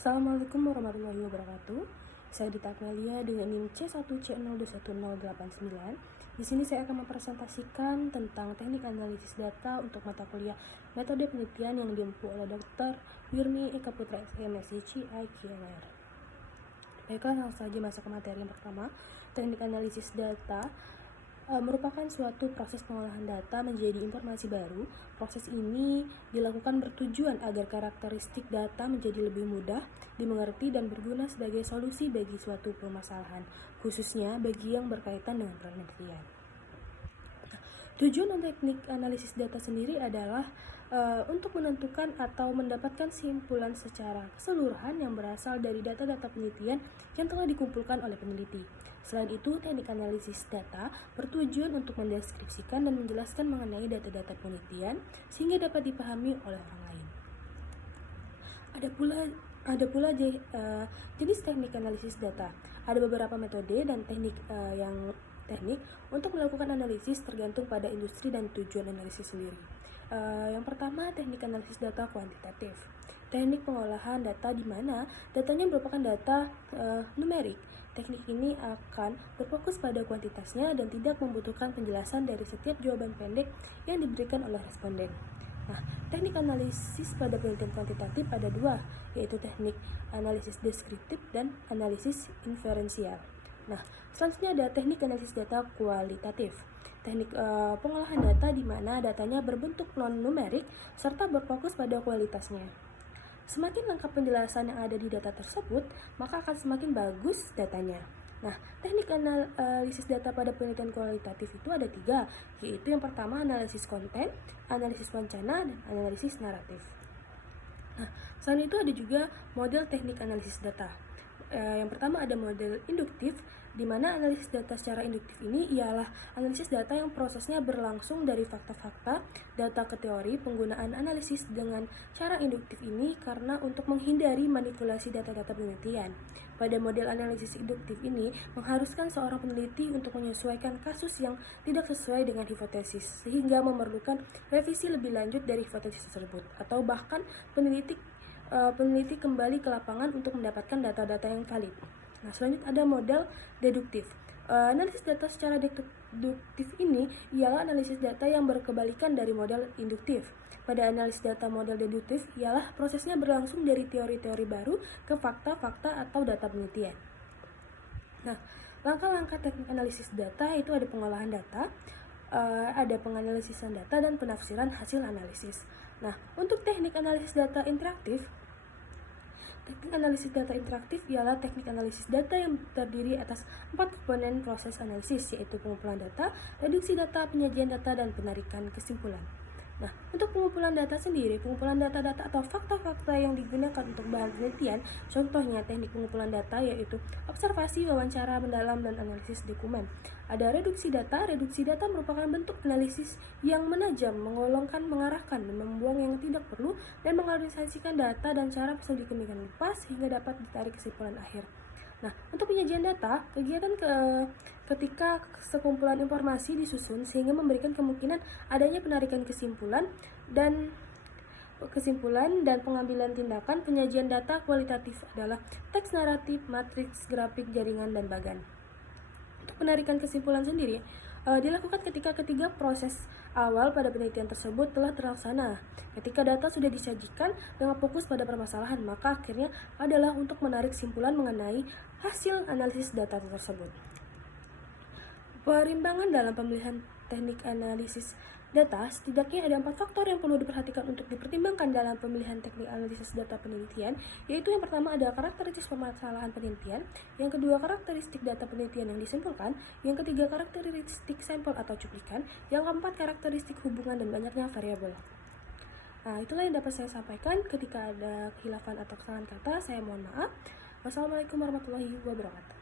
Assalamualaikum warahmatullahi wabarakatuh. Saya Dita Amelia dengan NIM C1C021089. Di sini saya akan mempresentasikan tentang teknik analisis data untuk mata kuliah metode penelitian yang diempu oleh Dr. Yurmi Eka Putra MSc IQR. Baiklah, langsung saja masuk ke materi yang pertama. Teknik analisis data merupakan suatu proses pengolahan data menjadi informasi baru. Proses ini dilakukan bertujuan agar karakteristik data menjadi lebih mudah dimengerti dan berguna sebagai solusi bagi suatu permasalahan, khususnya bagi yang berkaitan dengan penelitian. Tujuan teknik analisis data sendiri adalah untuk menentukan atau mendapatkan kesimpulan secara keseluruhan yang berasal dari data-data penelitian yang telah dikumpulkan oleh peneliti. Selain itu, teknik analisis data bertujuan untuk mendeskripsikan dan menjelaskan mengenai data-data penelitian sehingga dapat dipahami oleh orang lain. Ada pula jenis teknik analisis data. Ada beberapa metode dan teknik untuk melakukan analisis tergantung pada industri dan tujuan analisis sendiri. Yang pertama, teknik analisis data kuantitatif. Teknik pengolahan data di mana datanya merupakan data numerik. Teknik ini akan berfokus pada kuantitasnya dan tidak membutuhkan penjelasan dari setiap jawaban pendek yang diberikan oleh responden. Nah, teknik analisis pada penelitian kuantitatif ada dua, yaitu teknik analisis deskriptif dan analisis inferensial. Nah, selanjutnya ada teknik analisis data kualitatif. Teknik pengolahan data di mana datanya berbentuk non-numerik serta berfokus pada kualitasnya. Semakin lengkap penjelasan yang ada di data tersebut, maka akan semakin bagus datanya. Nah, teknik analisis data pada penelitian kualitatif itu ada tiga, yaitu yang pertama analisis konten, analisis wancana, dan analisis naratif. Nah, selain itu ada juga model teknik analisis data. Yang pertama ada model induktif, di mana analisis data secara induktif ini ialah analisis data yang prosesnya berlangsung dari fakta-fakta, data ke teori. Penggunaan analisis dengan cara induktif ini karena untuk menghindari manipulasi data-data penelitian. Pada model analisis induktif ini mengharuskan seorang peneliti untuk menyesuaikan kasus yang tidak sesuai dengan hipotesis, sehingga memerlukan revisi lebih lanjut dari hipotesis tersebut, atau bahkan peneliti kembali ke lapangan untuk mendapatkan data-data yang valid. Nah, selanjutnya ada model deduktif. Analisis data secara deduktif ini ialah analisis data yang berkebalikan dari model induktif. Pada analisis data model deduktif ialah prosesnya berlangsung dari teori-teori baru ke fakta-fakta atau data penelitian. Nah, langkah-langkah teknik analisis data itu ada pengolahan data, ada penganalisisan data, dan penafsiran hasil analisis. Nah, untuk teknik analisis data interaktif, teknik analisis data interaktif ialah teknik analisis data yang terdiri atas 4 komponen proses analisis, yaitu pengumpulan data, reduksi data, penyajian data, dan penarikan kesimpulan. Nah, untuk pengumpulan data sendiri, pengumpulan data-data atau fakta-fakta yang digunakan untuk bahan penelitian, contohnya teknik pengumpulan data yaitu observasi, wawancara mendalam, dan analisis dokumen. Ada reduksi data merupakan bentuk analisis yang menajam, menggolongkan, mengarahkan, dan membuang yang tidak perlu, dan mengorganisasikan data dan cara sedemikian rupa sehingga dapat ditarik kesimpulan akhir. Nah, untuk penyajian data, kegiatan ketika sekumpulan informasi disusun sehingga memberikan kemungkinan adanya penarikan kesimpulan dan pengambilan tindakan. Penyajian data kualitatif adalah teks, naratif, matriks, grafik, jaringan, dan bagan. Untuk penarikan kesimpulan sendiri dilakukan ketika ketiga proses awal pada penelitian tersebut telah terlaksana. Ketika data sudah disajikan dengan fokus pada permasalahan, maka akhirnya adalah untuk menarik kesimpulan mengenai hasil analisis data tersebut. Perimbangan dalam pemilihan teknik analisis data, setidaknya ada 4 faktor yang perlu diperhatikan untuk dipertimbangkan dalam pemilihan teknik analisis data penelitian, yaitu yang pertama ada karakteristik permasalahan penelitian, yang kedua karakteristik data penelitian yang disimpulkan, yang ketiga karakteristik sampel atau cuplikan, yang keempat karakteristik hubungan dan banyaknya variabel. Nah, itulah yang dapat saya sampaikan. Ketika ada khilafan atau kesalahan kata, saya mohon maaf. Wassalamualaikum warahmatullahi wabarakatuh.